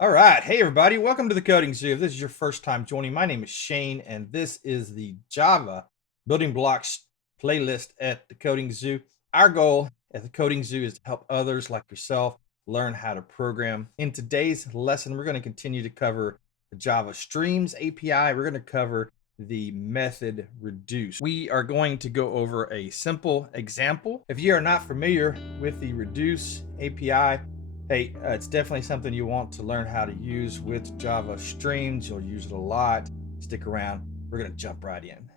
All right. Hey, everybody. Welcome to the Coding Zoo. If this is your first time joining, my name is Shane, and this is the Java Building Blocks playlist at the Coding Zoo. Our goal at the Coding Zoo is to help others like yourself learn how to program. In today's lesson, we're going to continue to cover the Java Streams API. We're going to cover the method reduce. We are going to go over a simple example. If you are not familiar with the reduce API, hey, it's definitely something you want to learn how to use with Java Streams. You'll use it a lot. Stick around. We're going to jump right in.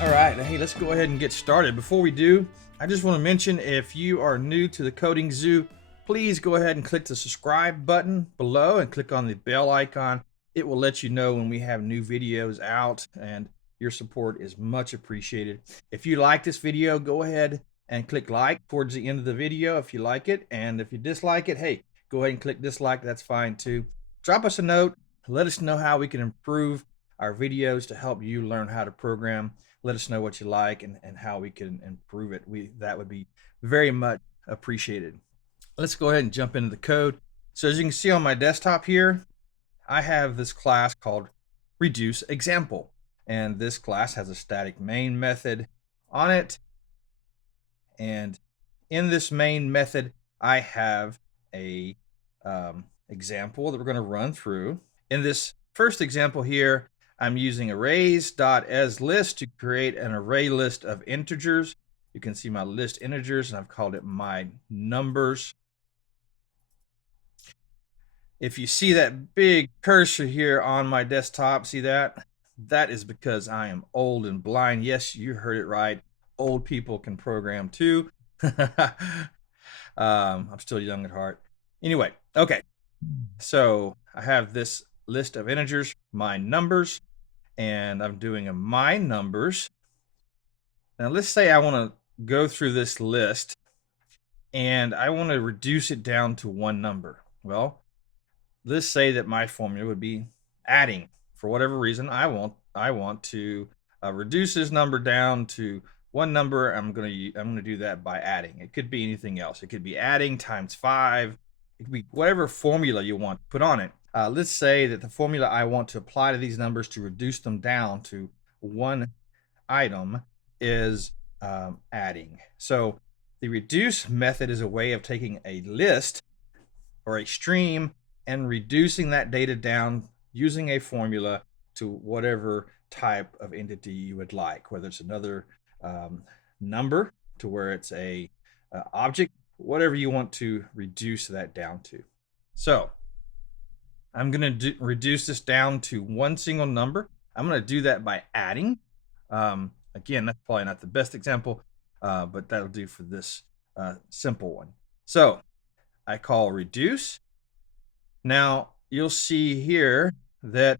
All right, hey, let's go ahead and get started. Before we do, I just want to mention, if you are new to the Coding Zoo, please go ahead and click the subscribe button below and click on the bell icon. It will let you know when we have new videos out, and your support is much appreciated. If you like this video, go ahead and click like towards the end of the video if you like it. And if you dislike it, hey, go ahead and click dislike. That's fine too. Drop us a note. Let us know how we can improve our videos to help you learn how to program. Let us know what you like and how we can improve it. That would be very much appreciated. Let's go ahead and jump into the code. So as you can see on my desktop here, I have this class called reduce example. And this class has a static main method on it. And in this main method, I have a example that we're going to run through. In this first example here, I'm using arrays.asList to create an array list of integers. You can see my list integers, and I've called it my numbers. If you see that big cursor here on my desktop, see that? That is because I am old and blind. Yes, you heard it right. Old people can program too. I'm still young at heart. Anyway, okay. So I have this list of integers, my numbers, and I'm doing a my numbers. Now let's say I want to go through this list and I want to reduce it down to one number. Well, let's say that my formula would be adding. For whatever reason, I want to reduce this number down to one number. I'm gonna do that by adding. It could be anything else. It could be adding times 5. It could be whatever formula you want to put on it. Let's say that the formula I want to apply to these numbers to reduce them down to one item is adding. So the reduce method is a way of taking a list or a stream and reducing that data down using a formula to whatever type of entity you would like, whether it's another number to where it's a object, whatever you want to reduce that down to. So I'm going to reduce this down to one single number. I'm going to do that by adding. Again, that's probably not the best example, but that'll do for this simple one. So I call reduce. Now you'll see here that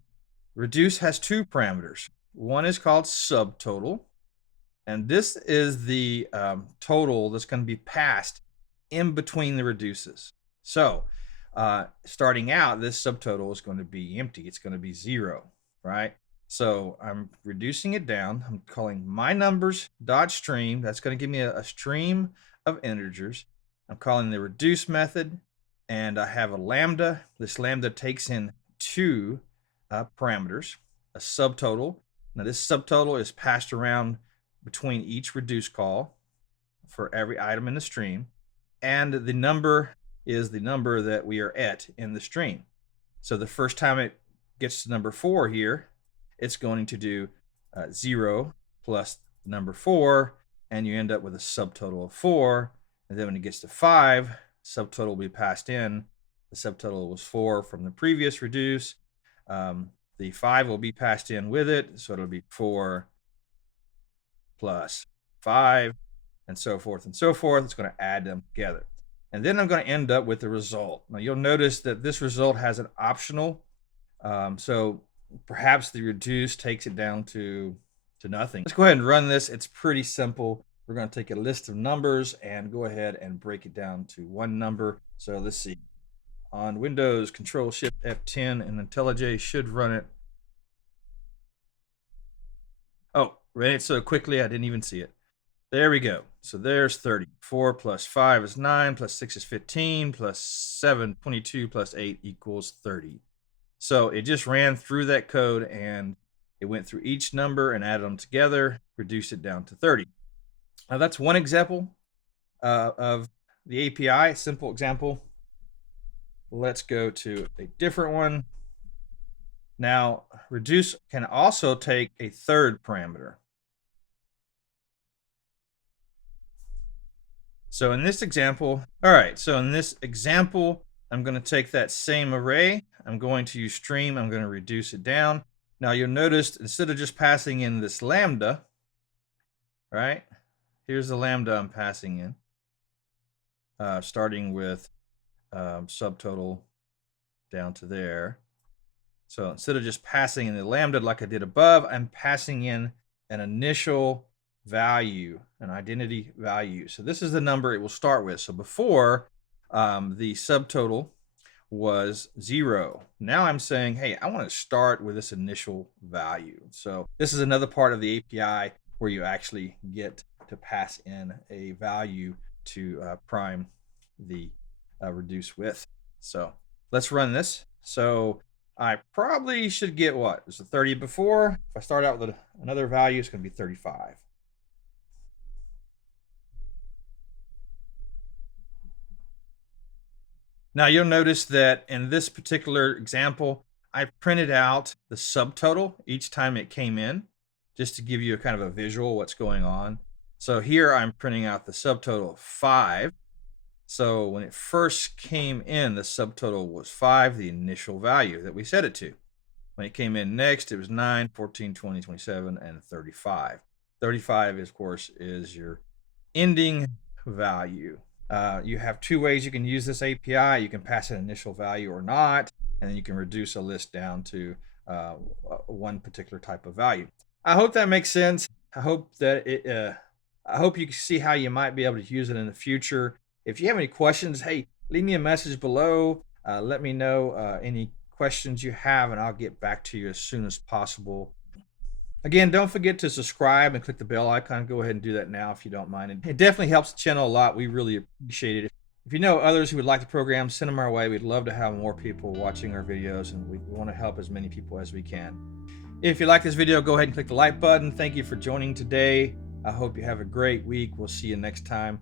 reduce has two parameters. One is called subtotal, and this is the total that's going to be passed in between the reduces. So starting out, this subtotal is going to be empty. It's going to be 0, right? So I'm reducing it down. I'm calling my numbers dot stream. That's going to give me a stream of integers. I'm calling the reduce method, and I have a lambda. This lambda takes in two parameters, a subtotal. Now this subtotal is passed around between each reduce call for every item in the stream, and the number is the number that we are at in the stream. So the first time it gets to number 4 here, it's going to do 0 plus the number 4, and you end up with a subtotal of 4. And then when it gets to 5, subtotal will be passed in. The subtotal was 4 from the previous reduce. The 5 will be passed in with it, so it'll be 4 plus 5, and so forth and so forth. It's going to add them together. And then I'm going to end up with the result. Now you'll notice that this result has an optional. So perhaps the reduce takes it down to nothing. Let's go ahead and run this. It's pretty simple. We're going to take a list of numbers and go ahead and break it down to one number. So let's see. on Windows, Control Shift F10, and IntelliJ should run it. Oh, ran it so quickly I didn't even see it. There we go. So there's 30. 4 plus 5 is 9, plus 6 is 15, plus 7, 22, plus 8 equals 30. So it just ran through that code and it went through each number and added them together, reduced it down to 30. Now that's one example of the API, a simple example. Let's go to a different one. Now, reduce can also take a third parameter. So in this example, all right, so in this example, I'm going to take that same array. I'm going to use stream. I'm going to reduce it down. Now you'll notice instead of just passing in this lambda, right? Here's the lambda I'm passing in, starting with subtotal down to there. So instead of just passing in the lambda like I did above, I'm passing in an initial value, an identity value. So this is the number it will start with. So before the subtotal was 0. Now I'm saying, hey, I want to start with this initial value. So this is another part of the API where you actually get to pass in a value to prime the reduce with. So let's run this. So I probably should get what? It was a 30 before. If I start out with another value, it's going to be 35. Now you'll notice that in this particular example, I printed out the subtotal each time it came in, just to give you a kind of a visual what's going on. So here I'm printing out the subtotal of 5. So when it first came in, the subtotal was 5, the initial value that we set it to. When it came in next, it was 9, 14, 20, 27, and 35. 35, of course, is your ending value. You have two ways you can use this API. You can pass an initial value or not, and then you can reduce a list down to one particular type of value. I hope that makes sense. I hope that I hope you can see how you might be able to use it in the future. If you have any questions, hey, leave me a message below. Let me know any questions you have, and I'll get back to you as soon as possible. Again, don't forget to subscribe and click the bell icon. Go ahead and do that now if you don't mind. It definitely helps the channel a lot. We really appreciate it. If you know others who would like the program, send them our way. We'd love to have more people watching our videos, and we want to help as many people as we can. If you like this video, go ahead and click the like button. Thank you for joining today. I hope you have a great week. We'll see you next time.